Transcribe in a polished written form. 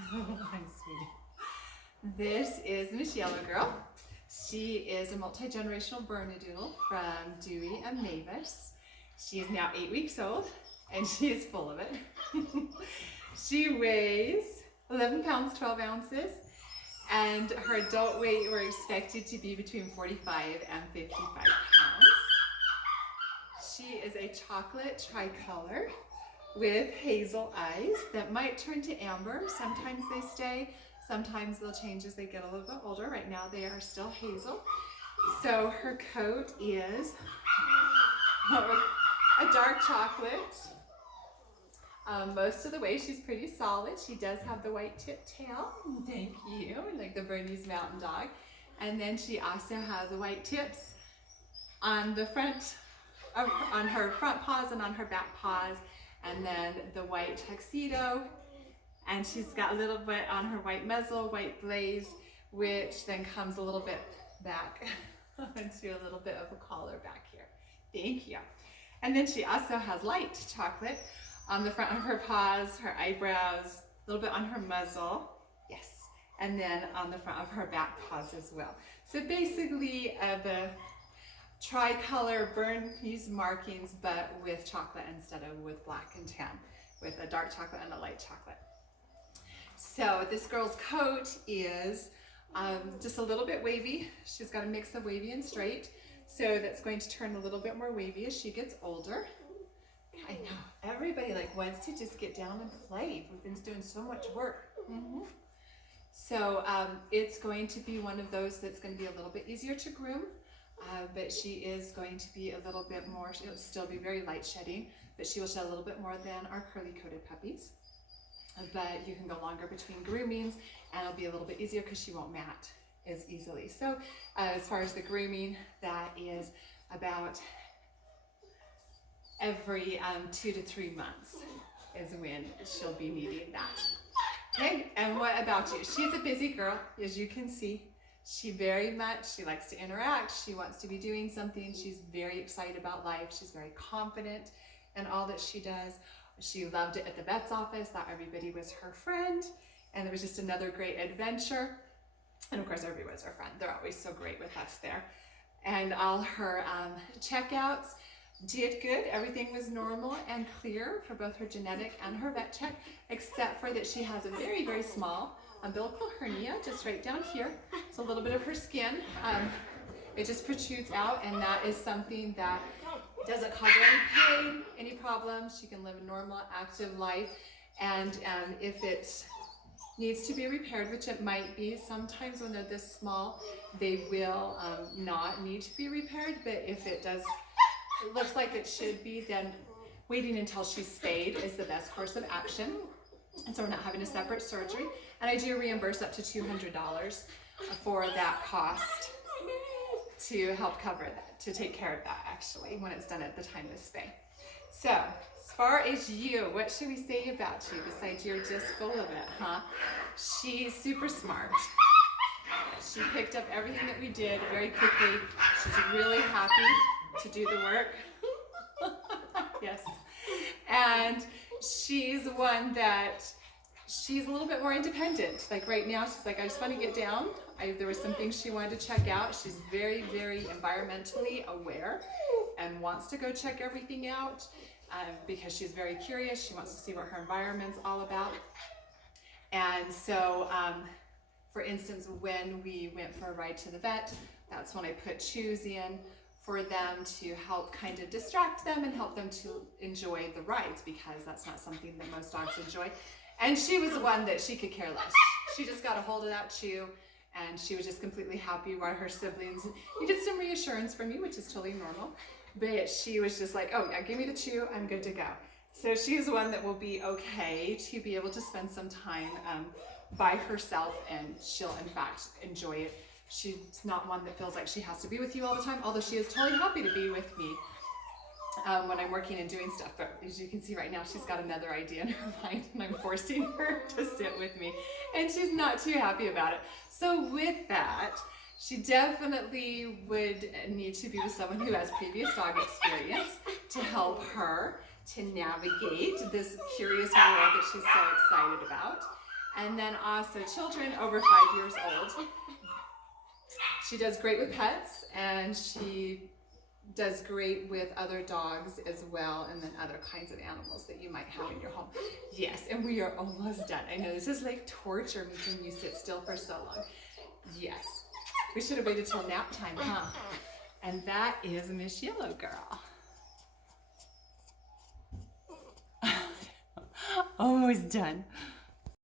Hi, sweetie. This is Miss Yellow Girl. She is a multi-generational Bernedoodle from Dewey and Mavis. She is now 8 weeks old and she is full of it. She weighs 11 pounds, 12 ounces, and her adult weight we're expected to be between 45 and 55 pounds. She is a chocolate tricolor with hazel eyes that might turn to amber. Sometimes they stay, sometimes they'll change as they get a little bit older. Right now they are still hazel. So her coat is a dark chocolate. Most of the way she's pretty solid. She does have the white tip tail, thank you, like the Bernese Mountain Dog. And then she also has the white tips on the front, on her front paws and on her back paws, and then the white tuxedo, and she's got a little bit on her white muzzle, white blaze, which then comes a little bit back into a little bit of a collar back here. Thank you. And then she also has light chocolate on the front of her paws, her eyebrows, a little bit on her muzzle, yes, and then on the front of her back paws as well. So basically the tricolor Bernese markings, but with chocolate instead of with black and tan, with a dark chocolate and a light chocolate. So this girl's coat is just a little bit wavy. She's got a mix of wavy and straight, so that's going to turn a little bit more wavy as she gets older. I know, everybody wants to just get down and play. We've been doing so much work. So it's going to be one of those that's going to be a little bit easier to groom, but she is going to be a little bit more, she'll still be very light shedding, but she will shed a little bit more than our curly coated puppies. But you can go longer between groomings and it'll be a little bit easier because she won't mat as easily. So as far as the grooming, that is about every 2 to 3 months is when she'll be needing that. Okay, and what about you? She's a busy girl, as you can see. She likes to interact. She wants to be doing something. She's very excited about life. She's very confident in all that she does. She loved it at the vet's office, thought everybody was her friend, and it was just another great adventure. And of course, everybody was her friend. They're always so great with us there. And all her checkouts did good. Everything was normal and clear for both her genetic and her vet check, except for that she has a very, very small umbilical hernia just right down here. It's a little bit of her skin. It just protrudes out, and that is something that doesn't cause her any pain, any problems. She can live a normal, active life, and if it needs to be repaired, which it might be, sometimes when they're this small, they will not need to be repaired, but if it does, it looks like it should be, then waiting until she's spayed is the best course of action. And so we're not having a separate surgery. And I do reimburse up to $200 for that cost to help cover that, to take care of that actually, when it's done at the time of spay. So as far as you, what should we say about you besides you're just full of it, huh? She's super smart. She picked up everything that we did very quickly. She's really happy to do the work. Yes. And she's one that she's a little bit more independent. Like right now, she's like, I just want to get down. There was some things she wanted to check out. She's very, very environmentally aware and wants to go check everything out because she's very curious. She wants to see what her environment's all about. And so, for instance, when we went for a ride to the vet, that's when I put chews in for them to help kind of distract them and help them to enjoy the rides, because that's not something that most dogs enjoy. And she was one that she could care less. She just got a hold of that chew and she was just completely happy, while her siblings needed some reassurance from me, which is totally normal. But she was just like, oh yeah, give me the chew, I'm good to go. So she's one that will be okay to be able to spend some time by herself, and she'll in fact enjoy it. She's not one that feels like she has to be with you all the time, although she is totally happy to be with me when I'm working and doing stuff. But as you can see right now, she's got another idea in her mind, and I'm forcing her to sit with me, and she's not too happy about it. So with that, she definitely would need to be with someone who has previous dog experience to help her to navigate this curious world that she's so excited about. And then also children over 5 years old. She does great with pets, and she does great with other dogs as well, and then other kinds of animals that you might have in your home. Yes, and we are almost done. I know this is like torture making you sit still for so long. Yes, we should have waited till nap time, huh? And that is Miss Yellow Girl. Almost done.